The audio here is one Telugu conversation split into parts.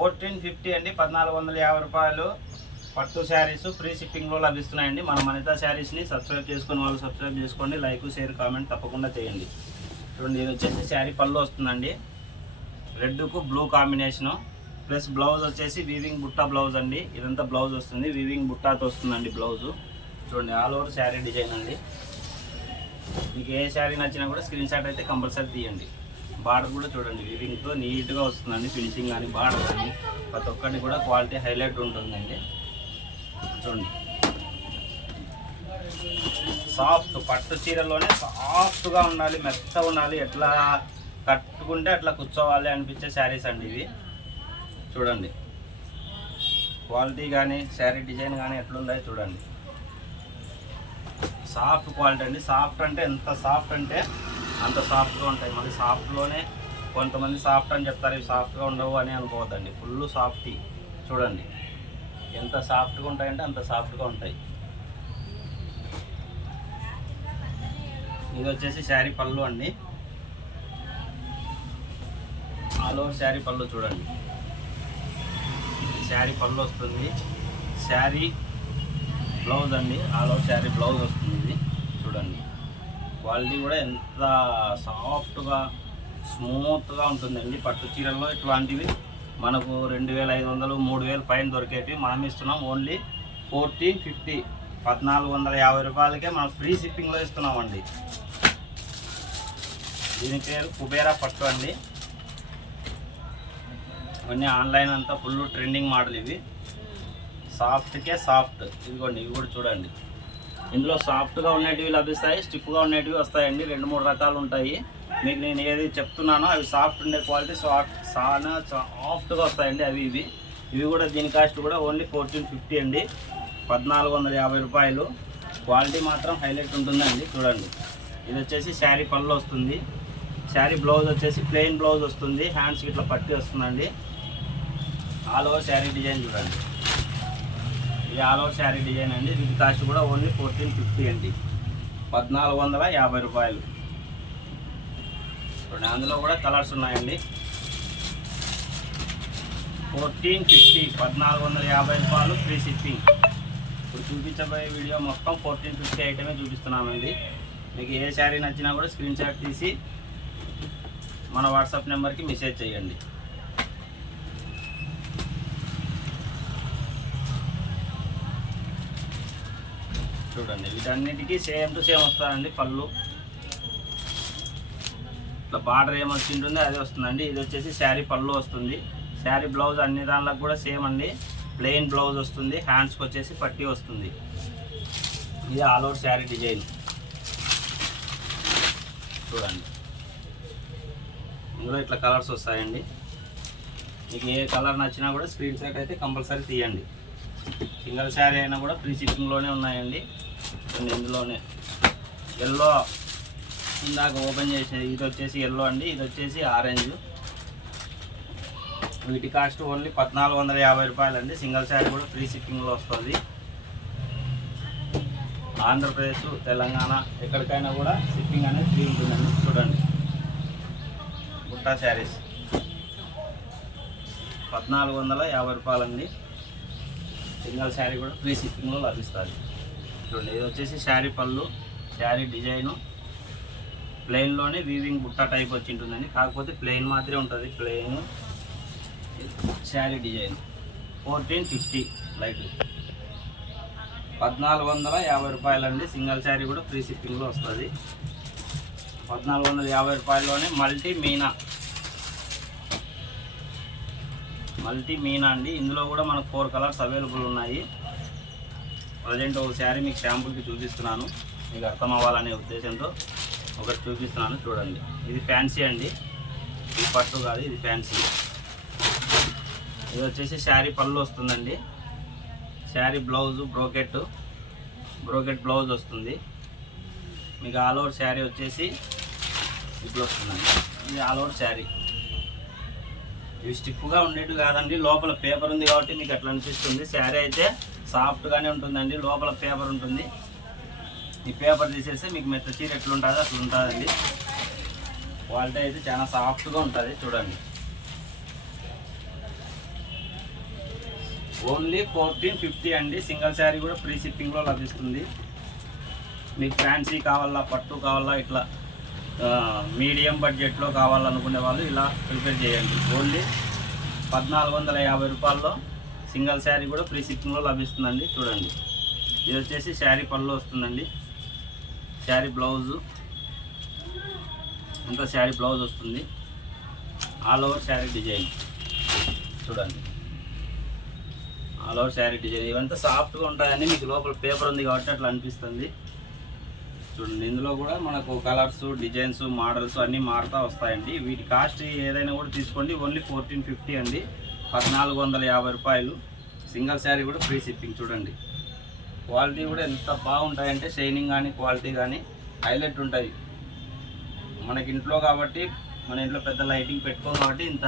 1450 అండి, 1450 రూపాయలు పట్టు శారీస్ ఫ్రీ షిప్పింగ్లో లభిస్తున్నాయండి. మన అనితా శారీస్ని సబ్స్క్రైబ్ చేసుకుని వాళ్ళు సబ్స్క్రైబ్ చేసుకోండి. లైక్ షేర్ కామెంట్ తప్పకుండా చేయండి. చూడండి, ఇది వచ్చేసి శారీ పళ్ళు వస్తుందండి, రెడ్కు బ్లూ కాంబినేషను ప్లస్ బ్లౌజ్ వచ్చేసి వీవింగ్ బుట్టా బ్లౌజ్ అండి. ఇదంతా బ్లౌజ్ వస్తుంది, వీవింగ్ బుట్టాతో వస్తుందండి బ్లౌజు. చూడండి, ఆల్ ఓవర్ శారీ డిజైన్ అండి. మీకు ఏ శారీ నచ్చినా కూడా స్క్రీన్ షాట్ అయితే కంపల్సరీ తీయండి. బార్డర్ కూడా చూడండి, వీవింగ్తో నీట్గా వస్తుందండి. ఫినిషింగ్ కానీ బార్డర్ కానీ ప్రతి ఒక్కటి కూడా క్వాలిటీ హైలైట్ ఉంటుందండి. చూడండి, సాఫ్ట్ పట్టు చీరలోనే సాఫ్ట్గా ఉండాలి, మెత్తగా ఉండాలి, ఎట్లా కట్టుకుంటే అట్లా కూర్చోవాలి అనిపించే శారీస్ అండి ఇవి. చూడండి, క్వాలిటీ కానీ శారీ డిజైన్ కానీ ఎట్లుందో చూడండి. సాఫ్ట్ క్వాలిటీ అండి. సాఫ్ట్ అంటే ఎంత సాఫ్ట్ అంటే అంత సాఫ్ట్గా ఉంటాయి. మళ్ళీ సాఫ్ట్లోనే కొంతమంది సాఫ్ట్ అని చెప్తారు, ఇవి సాఫ్ట్గా ఉండవు అని అనుకోవద్దండి. Full softy. చూడండి ఎంత సాఫ్ట్గా ఉంటాయంటే అంత సాఫ్ట్గా ఉంటాయి. ఇది వచ్చేసి శారీ పళ్ళు అండి, ఆల్ ఓవర్ శారీ పళ్ళు. చూడండి, శారీ పళ్ళు వస్తుంది, శారీ బ్లౌజ్ అండి, ఆల్ ఓవర్ శారీ బ్లౌజ్ వస్తుంది. ఇది చూడండి, క్వాలిటీ కూడా ఎంత సాఫ్ట్గా స్మూత్గా ఉంటుందండి. పట్టు చీరల్లో ఇట్లాంటివి మనకు 2500 3000 పైన దొరికేటివి మనం ఇస్తున్నాం ఓన్లీ 1450, 1450 రూపాయలకే మనం ఫ్రీ షిప్పింగ్లో ఇస్తున్నామండి. దీని పేరు కుబేరా పట్టు అండి. ఇవన్నీ ఆన్లైన్ అంతా ఫుల్ ట్రెండింగ్ మోడల్. ఇవి సాఫ్ట్కే సాఫ్ట్. ఇదిగోండి, ఇవి కూడా చూడండి. ఇందులో సాఫ్ట్గా ఉండేటివి లభిస్తాయి, స్టిఫ్గా ఉండేటివి వస్తాయండి. 2-3 రకాలు ఉంటాయి. మీకు నేను ఏది చెప్తున్నానో అవి సాఫ్ట్ ఉండే క్వాలిటీ చాలా సాఫ్ట్గా వస్తాయండి అవి. ఇవి కూడా దీని కాస్ట్ కూడా ఓన్లీ 1450 అండి, 1450 రూపాయలు. క్వాలిటీ మాత్రం హైలైట్ ఉంటుందండి. చూడండి, ఇది వచ్చేసి శారీ పళ్ళు వస్తుంది, శారీ బ్లౌజ్ వచ్చేసి ప్లెయిన్ బ్లౌజ్ వస్తుంది, హ్యాండ్స్కి ఇట్లా పట్టి వస్తుందండి. ఆల్ ఓవర్ శారీ డిజైన్ చూడండి, ఇది ఆల్ ఓవర్ శారీ డిజైన్ అండి. దీని కాస్ట్ కూడా ఓన్లీ 1450 అండి, 1450 రూపాయలు. చూడండి, అందులో కూడా కలర్స్ ఉన్నాయండి. 1450, 1450 రూపాయలు ఫ్రీ షిప్పింగ్. ఇప్పుడు చూపించబోయే వీడియో మొత్తం 1450 ఐటమే చూపిస్తున్నామండి. మీకు ఏ శారీ నచ్చినా కూడా స్క్రీన్ షాట్ తీసి మన వాట్సాప్ నెంబర్కి మెసేజ్ చేయండి. చూడండి, వీటన్నిటికీ సేమ్ టు సేమ్ వస్తుందండి పళ్ళు. ఇట్లా బార్డర్ ఏమొచ్చింటుందో అదే వస్తుందండి. ఇది వచ్చేసి శారీ పళ్ళు వస్తుంది, శారీ బ్లౌజ్ అన్ని దానిలకు కూడా సేమ్ అండి. ప్లెయిన్ బ్లౌజ్ వస్తుంది, హ్యాండ్స్కి వచ్చేసి పట్టీ వస్తుంది. ఇది ఆల్ ఓవర్ శారీ డిజైన్. చూడండి, ఇందులో ఇట్లా కలర్స్ వస్తాయండి. మీకు ఏ కలర్ నచ్చినా కూడా స్క్రీన్ షాట్ అయితే కంపల్సరీ తీయండి. సింగిల్ శారీ అయినా కూడా ఫ్రీ షిప్పింగ్లోనే ఉన్నాయండి. ఇందులోనే ఎల్లో ఇందాక ఓపెన్ చేసేది, ఇది వచ్చేసి ఎల్లో అండి, ఇది వచ్చేసి ఆరెంజ్. వీటి కాస్ట్ ఓన్లీ 1450 రూపాయలు అండి. సింగిల్ శారీ కూడా ఫ్రీ షిప్పింగ్లో వస్తుంది. ఆంధ్రప్రదేశ్, తెలంగాణ ఎక్కడికైనా కూడా షిప్పింగ్ అనేది ఫ్రీ ఉంటుందండి. చూడండి, బుట్టా శారీస్ 1450 రూపాయలండి. సింగిల్ శారీ కూడా ఫ్రీ షిప్పింగ్లో లభిస్తుంది. చూడండి, ఇది వచ్చేసి శారీ పళ్ళు, శారీ డిజైను ప్లెయిన్లోనే వీవింగ్ బుట్ట టైప్ వచ్చి ఉంటుందండి. కాకపోతే ప్లెయిన్ మాత్రమే ఉంటుంది. ప్లెయిన్ శారీ డిజైన్ 1450 లైట్ 1450 రూపాయలండి. సింగిల్ శారీ కూడా ఫ్రీ షిప్పింగ్లో వస్తుంది. 1450 రూపాయల్లోనే మల్టీ మీనా అండి. ఇందులో కూడా మనకు 4 కలర్స్ అవైలబుల్ ఉన్నాయి. ప్రజెంట్ ఒక శారీ మీకు శాంపుల్కి చూపిస్తున్నాను, మీకు అర్థం అవ్వాలనే ఉద్దేశంతో ఒకటి చూపిస్తున్నాను. చూడండి, ఇది ఫ్యాన్సీ అండి, ఇది పట్టు కాదు, ఇది ఫ్యాన్సీ. ఇది వచ్చేసి శారీ పళ్ళు వస్తుందండి, శారీ బ్లౌజు బ్రోకెట్ బ్లౌజ్ వస్తుంది. మీకు ఆల్ ఓవర్ శారీ వచ్చేసి ఇప్పుడు వస్తుందండి. ఇది ఆల్ ఓవర్ శారీ. ఇవి స్టిఫ్గా ఉండేవి కాదండి, లోపల పేపర్ ఉంది కాబట్టి మీకు అట్లా అనిపిస్తుంది. శారీ అయితే సాఫ్ట్గానే ఉంటుందండి, లోపల పేపర్ ఉంటుంది. ఈ పేపర్ తీసేస్తే మీకు మెత్త చీర ఎట్లుంటుందో అట్లా ఉంటుందండి. క్వాలిటీ అయితే చాలా సాఫ్ట్గా ఉంటుంది. చూడండి, ఓన్లీ 1450 అండి. సింగిల్ శారీ కూడా ఫ్రీ షిప్పింగ్లో లభిస్తుంది. మీకు ఫ్యాన్సీ కావాలా, పట్టు కావాలా, ఇట్లా మీడియం బడ్జెట్లో కావాలనుకునే వాళ్ళు ఇలా ప్రిపేర్ చేయండి. ఓన్లీ 1450 రూపాయల్లో సింగిల్ శారీ కూడా ఫ్రీ షిప్పింగ్లో లభిస్తుందండి. చూడండి, ఇది వచ్చేసి శారీ పళ్ళు వస్తుందండి. శారీ బ్లౌజు అంతా శారీ బ్లౌజ్ వస్తుంది. ఆల్ ఓవర్ శారీ డిజైన్ చూడండి, ఆల్ ఓవర్ శారీ డిజైన్. ఇవంతా సాఫ్ట్గా ఉంటాయని మీకు లోపల పేపర్ ఉంది కాబట్టి అట్లా అనిపిస్తుంది. చూడండి, ఇందులో కూడా మనకు కలర్స్, డిజైన్స్, మోడల్స్ అన్నీ మారుతూ వస్తాయండి. వీటి కాస్ట్ ఏదైనా కూడా తీసుకోండి. ఓన్లీ 1450 అండి, 1450 రూపాయలు. సింగిల్ శారీ కూడా ఫ్రీ షిప్పింగ్. చూడండి, క్వాలిటీ కూడా ఎంత బాగుంటాయంటే షైనింగ్ కానీ క్వాలిటీ కానీ హైలైట్ ఉంటాయి. మనకి ఇంట్లో కాబట్టి, మన ఇంట్లో పెద్ద లైటింగ్ పెట్టుకోం కాబట్టి ఇంత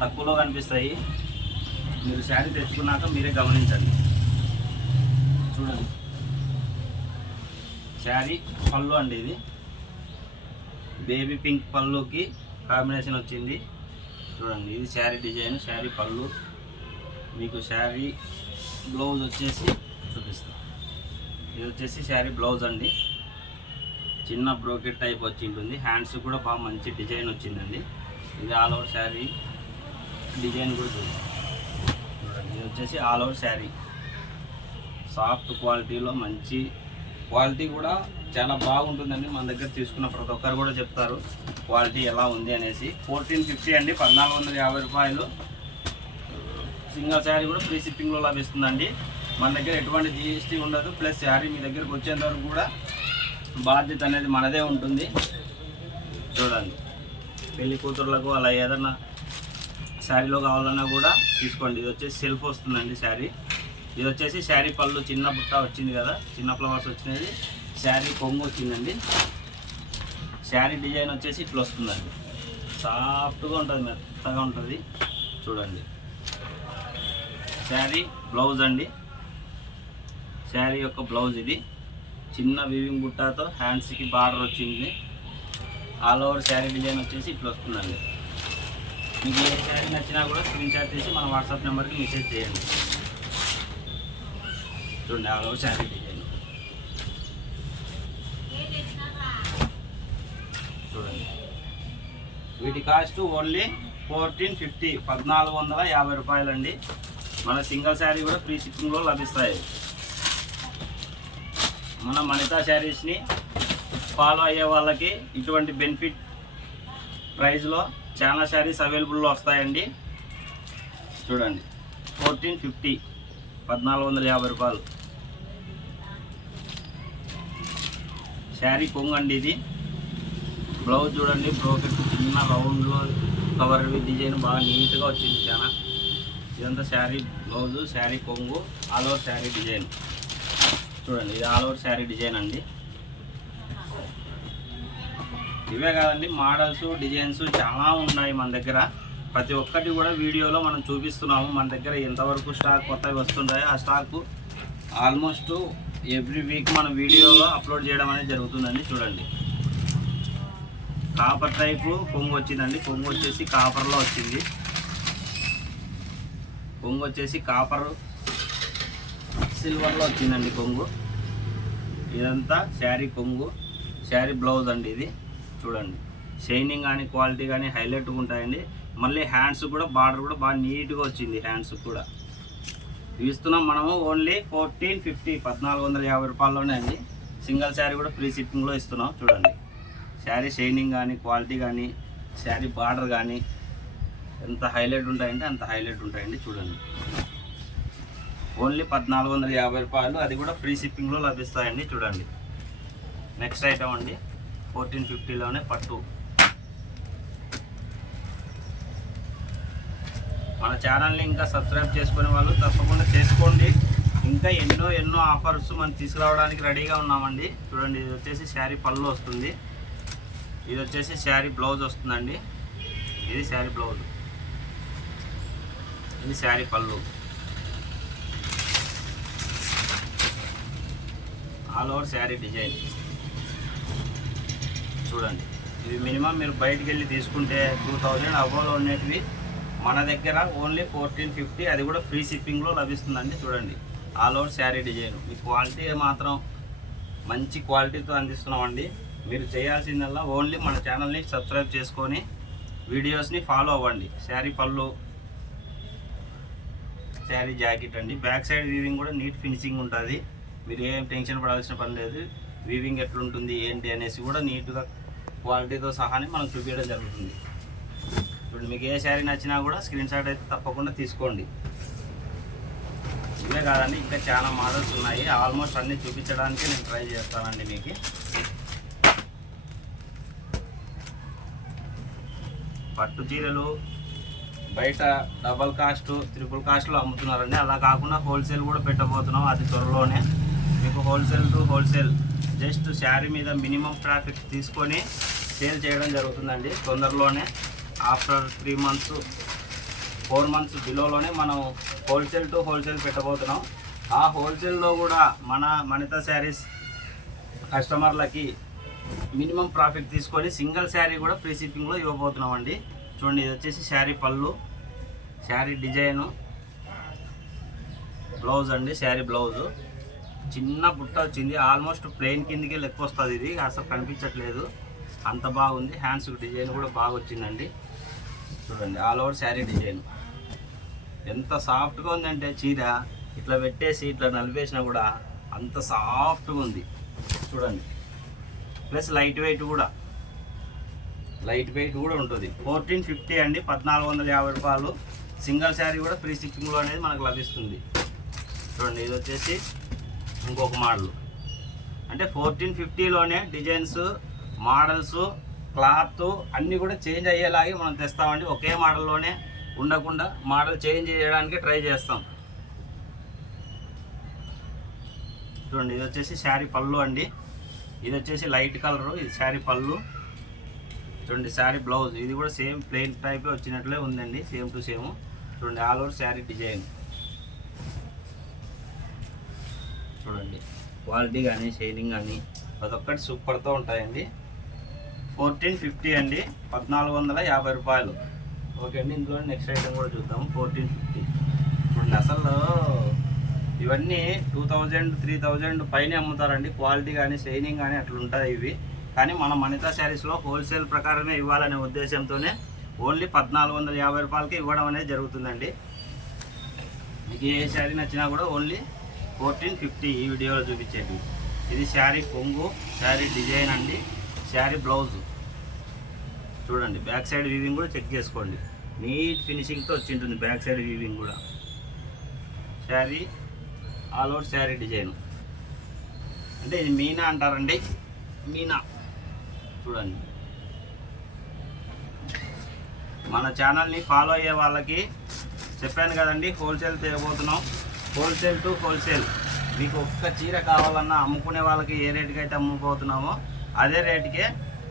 తక్కువలో కనిపిస్తాయి. మీరు శారీ తెచ్చుకున్నాక మీరే గమనించండి. చూడండి, శారీ పళ్ళు అండి. ఇది బేబీ పింక్ పళ్ళుకి కాంబినేషన్ వచ్చింది. చూడండి, ఇది శారీ డిజైన్, శారీ పళ్ళు. మీకు శారీ బ్లౌజ్ వచ్చేసి చూపిస్తాను. ఇది వచ్చేసి శారీ బ్లౌజ్ అండి. చిన్న బ్రోకెట్ టైప్ వచ్చి ఉంటుంది. హ్యాండ్స్ కూడా బాగా మంచి డిజైన్ వచ్చిందండి. ఇది ఆల్ ఓవర్ శారీ డిజైన్ కూడా చూడండి. ఇది వచ్చేసి ఆల్ ఓవర్ శారీ సాఫ్ట్ క్వాలిటీలో, మంచి క్వాలిటీ కూడా చాలా బాగుంటుందండి. మన దగ్గర తీసుకున్న ప్రతి ఒక్కరు కూడా చెప్తారు క్వాలిటీ ఎలా ఉంది అనేసి. 1450 అండి, 1450 రూపాయలు. సింగిల్ శారీ కూడా ఫ్రీ షిప్పింగ్లో లభిస్తుందండి. మన దగ్గర ఎటువంటి జిఎస్టీ ఉండదు. ప్లస్ శారీ మీ దగ్గరకు వచ్చేంత వరకు కూడా బాధ్యత అనేది మనదే ఉంటుంది. చూడండి, పెళ్లి కూతుర్లకు అలా ఏదన్నా శారీలో కావాలన్నా కూడా తీసుకోండి. ఇది వచ్చేసి సెల్ఫ్ వస్తుందండి శారీ. ఇది వచ్చేసి శారీ పళ్ళు చిన్న బుట్ట వచ్చింది కదా, చిన్న ఫ్లవర్స్ వచ్చినది. శారీ కొంగు వచ్చిందండి. శారీ డిజైన్ వచ్చేసి ఇట్లా వస్తుందండి. సాఫ్ట్గా ఉంటుంది, మెత్తగా ఉంటుంది. చూడండి, శారీ బ్లౌజ్ అండి. శారీ యొక్క బ్లౌజ్ ఇది. చిన్న వీవింగ్ బుట్టాతో హ్యాండ్స్కి బార్డర్ వచ్చింది. ఆల్ ఓవర్ శారీ డిజైన్ వచ్చేసి ఇట్లా వస్తుందండి. మీకు ఏ శారీ నచ్చినా కూడా స్క్రీన్ షాట్ తీసి మన వాట్సాప్ నెంబర్కి మెసేజ్ చేయండి. చూడండి, ఆల్ ఓవర్ శారీ డిజైన్ చూడండి. వీటి కాస్ట్ ఓన్లీ 1450, 1450 రూపాయలండి. మన సింగిల్ శారీ కూడా ఫ్రీ షిప్పింగ్లో లభిస్తాయి. మన మణితా శారీస్ని ఫాలో అయ్యే వాళ్ళకి ఇటువంటి బెనిఫిట్ ప్రైస్లో చాలా శారీస్ అవైలబుల్లో వస్తాయండి. చూడండి, 1450, 1450 రూపాయలు. శారీ కొంగు అండి. ఇది బ్లౌజ్ చూడండి, బ్రోకెట్ చిన్న రౌండ్లో కవర్ డిజైన్ బాగా నీట్గా వచ్చింది చాలా. ఇదంతా శారీ బ్లౌజు, శారీ కొంగు, ఆల్ ఓవర్ శారీ డిజైన్. చూడండి, ఇది ఆల్ ఓవర్ శారీ డిజైన్ అండి. ఇవే కాదండి, మోడల్స్, డిజైన్స్ చాలా ఉన్నాయి మన దగ్గర. ప్రతి ఒక్కటి కూడా వీడియోలో మనం చూపిస్తున్నాము. మన దగ్గర ఎంతవరకు స్టాక్ కొత్తవి వస్తుంటాయో ఆ స్టాక్ ఆల్మోస్ట్ ఎవ్రీ వీక్ మన వీడియోలో అప్లోడ్ చేయడం అనేది జరుగుతుందండి. చూడండి, కాపర్ టైపు కొంగు వచ్చిందండి. కొంగు వచ్చేసి కాపర్లో వచ్చింది. కొంగు వచ్చేసి కాపర్ సిల్వర్లో వచ్చిందండి కొంగు. ఇదంతా శారీ కొంగు, శారీ బ్లౌజ్ అండి. ఇది చూడండి, షైనింగ్ కానీ క్వాలిటీ కానీ హైలైట్గా ఉంటాయండి. మళ్ళీ హ్యాండ్స్ కూడా బార్డర్ కూడా బాగా నీట్గా వచ్చింది. హ్యాండ్స్ కూడా ఇస్తున్నాం మనము ఓన్లీ 1450, 1450 రూపాయల్లోనే అండి. సింగిల్ శారీ కూడా ఫ్రీ షిప్పింగ్లో ఇస్తున్నాం. చూడండి, శారీ షైనింగ్ కానీ క్వాలిటీ కానీ శారీ బార్డర్ కానీ ఎంత హైలైట్ ఉంటాయంటే అంత హైలైట్ ఉంటాయండి. చూడండి, ఓన్లీ 1450 రూపాయలు, అది కూడా ఫ్రీ షిప్పింగ్లో లభిస్తాయండి. చూడండి, నెక్స్ట్ ఐటమ్ అండి, 1450లోనే పట్టు. మన ఛానల్ని ఇంకా సబ్స్క్రైబ్ చేసుకునే వాళ్ళు తప్పకుండా చేసుకోండి. ఇంకా ఎన్నో ఆఫర్స్ మనం తీసుకురావడానికి రెడీగా ఉన్నామండి. చూడండి, ఇది వచ్చేసి శారీ పళ్ళు వస్తుంది. ఇది వచ్చేసి శారీ బ్లౌజ్ వస్తుందండి. ఇది శారీ బ్లౌజ్, ఇది శారీ పళ్ళు. ఆల్ ఓవర్ శారీ డిజైన్ చూడండి. ఇవి మినిమం మీరు బయటికి వెళ్ళి తీసుకుంటే 2000 అబోలో ఉండేటివి మన దగ్గర ఓన్లీ 1450, అది కూడా ఫ్రీ షిప్పింగ్లో లభిస్తుందండి. చూడండి ఆల్ ఓవర్ శారీ డిజైన్. మీ క్వాలిటీ మాత్రం మంచి క్వాలిటీతో అందిస్తున్నామండి. మీరు చేయాల్సిందల్లా ఓన్లీ మన ఛానల్ని సబ్స్క్రైబ్ చేసుకొని వీడియోస్ని ఫాలో అవ్వండి. శారీ పళ్ళు, శారీ జాకెట్ అండి. బ్యాక్ సైడ్ వీవింగ్ కూడా నీట్ ఫినిషింగ్ ఉంటుంది. మీరు ఏం టెన్షన్ పడాల్సిన పని లేదు. వీవింగ్ ఎట్లుంటుంది ఏంటి అనేసి కూడా నీట్గా క్వాలిటీతో సహాని మనం చూపించడం జరుగుతుంది. ఇప్పుడు మీకు ఏ శారీ నచ్చినా కూడా స్క్రీన్ షాట్ అయితే తప్పకుండా తీసుకోండి. ఇవే కాదండి, ఇంకా చాలా మోడల్స్ ఉన్నాయి. ఆల్మోస్ట్ అన్నీ చూపించడానికి నేను ట్రై చేస్తానండి. మీకు పట్టు చీరలు బయట డబల్ కాస్ట్, ట్రిపుల్ కాస్ట్లో అమ్ముతున్నారండి. అలా కాకుండా హోల్సేల్ కూడా పెట్టబోతున్నాం అది త్వరలోనే. మీకు wholesale to wholesale just sari మీద మినిమం ప్రాఫిట్ తీసుకొని సేల్ చేయడం జరుగుతుందండి తొందరలోనే. ఆఫ్టర్ 3 months 4 months బిలోలోనే మనం హోల్సేల్ టు హోల్సేల్ పెట్టబోతున్నాం. ఆ హోల్సేల్లో కూడా మన మణిత శారీస్ కస్టమర్లకి మినిమం ప్రాఫిట్ తీసుకొని సింగిల్ శారీ కూడా ఫ్రీ షిప్పింగ్లో ఇవ్వబోతున్నాం అండి. చూడండి, ఇది వచ్చేసి శారీ పళ్ళు, శారీ డిజైను, బ్లౌజ్ అండి. శారీ బ్లౌజు చిన్న బుట్ట వచ్చింది. ఆల్మోస్ట్ ప్లెయిన్ కిందికి లెక్క వస్తుంది. ఇది అసలు కనిపించట్లేదు, అంత బాగుంది. హ్యాండ్స్ డిజైన్ కూడా బాగా వచ్చిందండి. చూడండి ఆల్ ఓవర్ శారీ డిజైన్ ఎంత సాఫ్ట్గా ఉందంటే చీర ఇట్లా పెట్టేసి ఇట్లా నలిపేసినా కూడా అంత సాఫ్ట్గా ఉంది. చూడండి, ప్లస్ లైట్ వెయిట్ కూడా ఉంటుంది. 1450 అండి, 1450 రూపాయలు. సింగిల్ శారీ కూడా ఫ్రీ షిప్పింగ్లో అనేది మనకు లభిస్తుంది. చూడండి, ఇది వచ్చేసి ఇంకొక మోడల్. అంటే 1450లోనే డిజైన్స్, మోడల్స్, క్లాత్ అన్నీ కూడా చేంజ్ అయ్యేలాగే మనం తెస్తామండి. ఒకే మోడల్లోనే ఉండకుండా మోడల్ చేంజ్ చేయడానికి ట్రై చేస్తాం. చూడండి, ఇది వచ్చేసి శారీ పళ్ళు అండి. ఇది వచ్చేసి లైట్ కలరు, ఇది శారీ పళ్ళు. చూడండి శారీ బ్లౌజ్, ఇది కూడా సేమ్ ప్లెయిన్ టైప్ వచ్చినట్లే ఉందండి, సేమ్ టు సేమ్. చూడండి ఆల్ ఓవర్ శారీ డిజైన్. చూడండి క్వాలిటీ కానీ షైనింగ్ కానీ అదొక్కటి సూపర్తో ఉంటాయండి. 1450 అండి, 1450 రూపాయలు. ఓకే అండి, ఇందులో నెక్స్ట్ ఐటమ్ కూడా చూద్దాము. 1450. చూడండి అసలు ఇవన్నీ 2000, 3000 పైన అమ్ముతారండి. క్వాలిటీ కానీ షైనింగ్ కానీ అట్లా ఉంటాయి ఇవి. కానీ మన మణిత శారీస్లో హోల్సేల్ ప్రకారమే ఇవ్వాలనే ఉద్దేశంతోనే ఓన్లీ 1450 రూపాయలకి ఇవ్వడం అనేది జరుగుతుందండి. మీకు ఏ శారీ నచ్చినా కూడా ఓన్లీ 1450 ఈ వీడియోలో చూపించేది. ఇది శారీ కొంగు, శారీ డిజైన్ అండి, శారీ బ్లౌజ్. చూడండి బ్యాక్ సైడ్ వీవింగ్ కూడా చెక్ చేసుకోండి, నీట్ ఫినిషింగ్తో వచ్చింటుంది బ్యాక్ సైడ్ వీవింగ్ కూడా. Sari all over sari design. అంటే ఇది మీనా అంటారండి, మీనా. చూడండి, మన ఛానల్ని ఫాలో అయ్యే వాళ్ళకి చెప్పాను కదండి, హోల్సేల్ చేయబోతున్నాం. Wholesale to wholesale. మీకు ఒక్క చీర కావాలన్నా అమ్ముకునే వాళ్ళకి ఏ రేటుకి అయితే అమ్ముకోతున్నామో అదే రేటుకే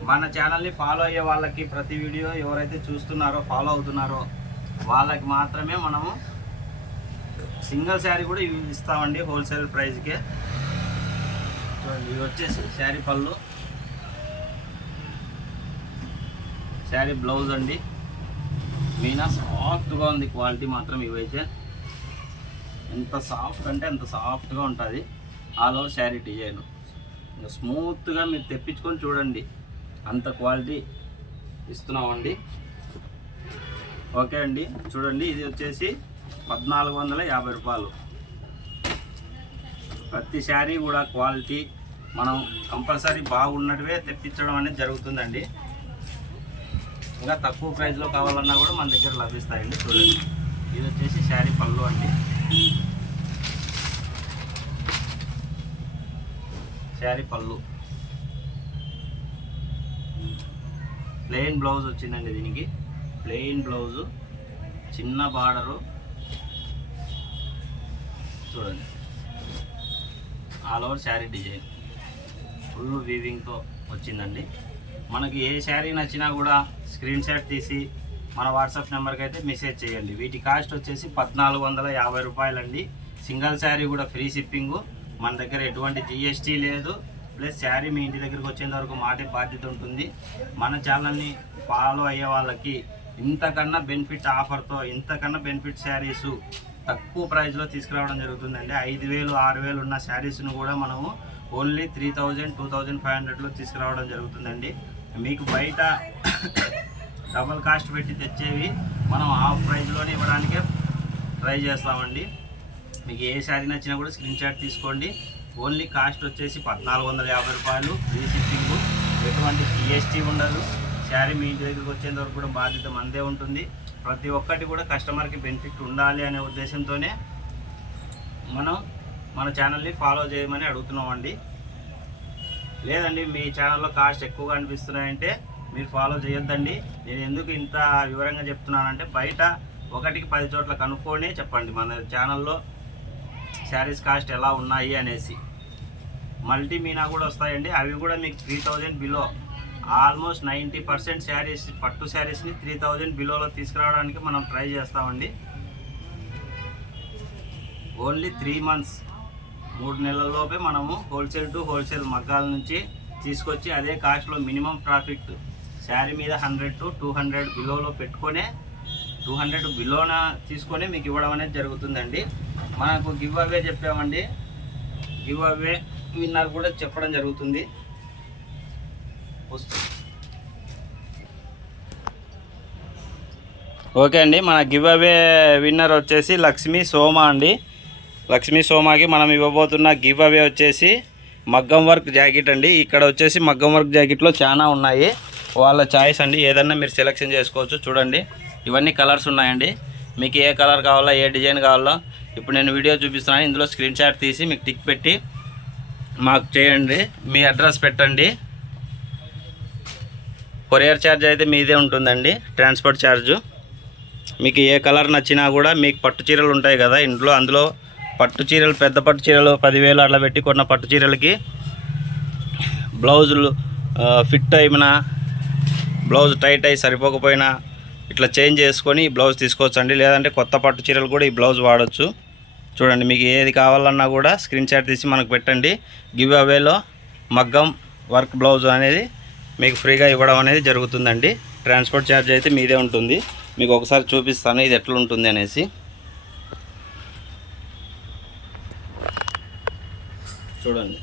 మన ఛానల్ని ఫాలో అయ్యే వాళ్ళకి, ప్రతి వీడియో ఎవరైతే చూస్తున్నారో ఫాలో అవుతున్నారో వాళ్ళకి మాత్రమే మనము సింగిల్ శారీ కూడా ఇస్తామండి హోల్సేల్ ప్రైస్కే. చూడండి, ఇవి వచ్చేసి శారీ పళ్ళు, శారీ బ్లౌజ్ అండి. మీనా సాఫ్ట్గా ఉంది, క్వాలిటీ మాత్రం ఇవైతే ఎంత సాఫ్ట్ అంటే అంత సాఫ్ట్గా ఉంటుంది. ఆల్ ఓవర్ శారీ డిజైన్ ఇంకా స్మూత్గా మీరు తెప్పించుకొని చూడండి, అంత క్వాలిటీ ఇస్తున్నామండి. ఓకే అండి, చూడండి ఇది వచ్చేసి 1450 రూపాయలు. ప్రతి శారీ కూడా క్వాలిటీ మనం కంపల్సరీ బాగున్నట్టువే తెప్పించడం అనేది జరుగుతుందండి. ఇంకా తక్కువ ప్రైస్లో కావాలన్నా కూడా మన దగ్గర లభిస్తాయండి. చూడండి, ఇది వచ్చేసి శారీ పళ్ళు అండి, శారీ పళ్ళు. ప్లెయిన్ బ్లౌజ్ వచ్చిందండి దీనికి, ప్లెయిన్ బ్లౌజు, చిన్న బార్డరు. చూడండి all over sari design, full వీవింగ్తో వచ్చిందండి. మనకి ఏ శారీ నచ్చినా కూడా స్క్రీన్ షాట్ తీసి మన వాట్సాప్ నెంబర్కి అయితే మెసేజ్ చేయండి. వీటి కాస్ట్ వచ్చేసి 1450 రూపాయలండి. సింగిల్ శారీ కూడా ఫ్రీ షిప్పింగు. మన దగ్గర ఎటువంటి జిఎస్టీ లేదు. ప్లస్ శారీ మీ ఇంటి దగ్గరికి వచ్చేంత వరకు మాటే బాధ్యత ఉంటుంది. మన ఛానల్ని ఫాలో అయ్యే వాళ్ళకి ఇంతకన్నా బెనిఫిట్ ఆఫర్తో ఇంతకన్నా బెనిఫిట్ శారీసు తక్కువ ప్రైస్లో తీసుకురావడం జరుగుతుందండి. 5,000 6,000 ఉన్న శారీస్ను కూడా మనము ఓన్లీ 3,000 2,500లో తీసుకురావడం జరుగుతుందండి. మీకు బయట డబల్ కాస్ట్ పెట్టి తెచ్చేవి మనం హాఫ్ ప్రైస్లోనే ఇవ్వడానికే ట్రై చేస్తామండి. మీకు ఏ శారీ నచ్చినా కూడా స్క్రీన్ షాట్ తీసుకోండి. ఓన్లీ కాస్ట్ వచ్చేసి 1,450 రూపాయలు. ఫ్రీ షిప్పింగ్, ఎటువంటి GST ఉండదు. శారీ మీ ఇంటి దగ్గరికి వచ్చేంత వరకు కూడా బాధ్యత మనదే ఉంటుంది. ప్రతి ఒక్కటి కూడా కస్టమర్కి బెనిఫిట్ ఉండాలి అనే ఉద్దేశంతోనే మనం మన ఛానల్ని ఫాలో చేయమని అడుగుతున్నామండి. లేదండి మీ ఛానల్లో కాస్ట్ ఎక్కువగా అనిపిస్తున్నాయంటే మీరు ఫాలో చేయొద్దండి. నేను ఎందుకు ఇంత వివరంగా చెప్తున్నానంటే బయట 1కి 10 చోట్ల కనుక్కొని చెప్పండి మన ఛానల్లో శారీస్ కాస్ట్ ఎలా ఉన్నాయి అనేసి. మల్టీ మీనా కూడా వస్తాయండి, అవి కూడా మీకు 3,000 బిలో. ఆల్మోస్ట్ 90% శారీస్, పట్టు శారీస్ని 3,000 బిలోలో తీసుకురావడానికి మనం ట్రై చేస్తామండి. ఓన్లీ 3 మంత్స్ 3 నెలల్లోపే మనము హోల్సేల్ టు హోల్సేల్ మగ్గాల నుంచి తీసుకొచ్చి అదే కాస్ట్లో మినిమం ప్రాఫిట్ శారీ మీద 100 to 200 బిలోలో పెట్టుకొని 200 బిలోన తీసుకొని మీకు ఇవ్వడం అనేది జరుగుతుందండి. మనకు గివ్ అవే చెప్పామండి, గివ్ అవే విన్నర్ కూడా చెప్పడం జరుగుతుంది. ఓకే అండి, మన గివ్ అవే విన్నర్ వచ్చేసి లక్ష్మీ సోమ అండి. లక్ష్మీ సోమాకి మనం ఇవ్వబోతున్న గివ్ అవే వచ్చేసి మగ్గం వర్క్ జాకెట్ అండి. ఇక్కడ వచ్చేసి మగ్గం వర్క్ జాకెట్లో చాలా ఉన్నాయి, వాళ్ళ చాయిస్ అండి. ఏదన్నా మీరు సెలెక్షన్ చేసుకోవచ్చు. చూడండి ఇవన్నీ కలర్స్ ఉన్నాయండి. మీకు ఏ కలర్ కావాలో ఏ డిజైన్ కావాలో ఇప్పుడు నేను వీడియో చూపిస్తున్నాను. ఇందులో స్క్రీన్ షాట్ తీసి మీకు టిక్ పెట్టి మాకు చేయండి, మీ అడ్రస్ పెట్టండి. కొరియర్ ఛార్జ్ అయితే మీదే ఉంటుందండి, ట్రాన్స్పోర్ట్ ఛార్జు. మీకు ఏ కలర్ నచ్చినా కూడా మీకు పట్టు చీరలు ఉంటాయి కదా ఇంట్లో, అందులో పట్టు చీరలు పెద్ద పట్టు చీరలు 10,000 అట్లా పెట్టి కొన్న పట్టు చీరలకి బ్లౌజులు ఫిట్ అయినా బ్లౌజ్ టైట్ అయి సరిపోకపోయినా ఇట్లా చేంజ్ చేసుకొని ఈ బ్లౌజ్ తీసుకోవచ్చండి. లేదంటే కొత్త పట్టు చీరలు కూడా ఈ బ్లౌజ్ వాడచ్చు. చూడండి మీకు ఏది కావాలన్నా కూడా స్క్రీన్ షాట్ తీసి మనకు పెట్టండి. గివ్ అవేలో మగ్గం వర్క్ బ్లౌజ్ అనేది మీకు ఫ్రీగా ఇవ్వడం అనేది జరుగుతుందండి. ట్రాన్స్పోర్ట్ ఛార్జ్ అయితే మీదే ఉంటుంది. మీకు ఒకసారి చూపిస్తాను ఇది ఎట్లా ఉంటుంది అనేసి. చూడండి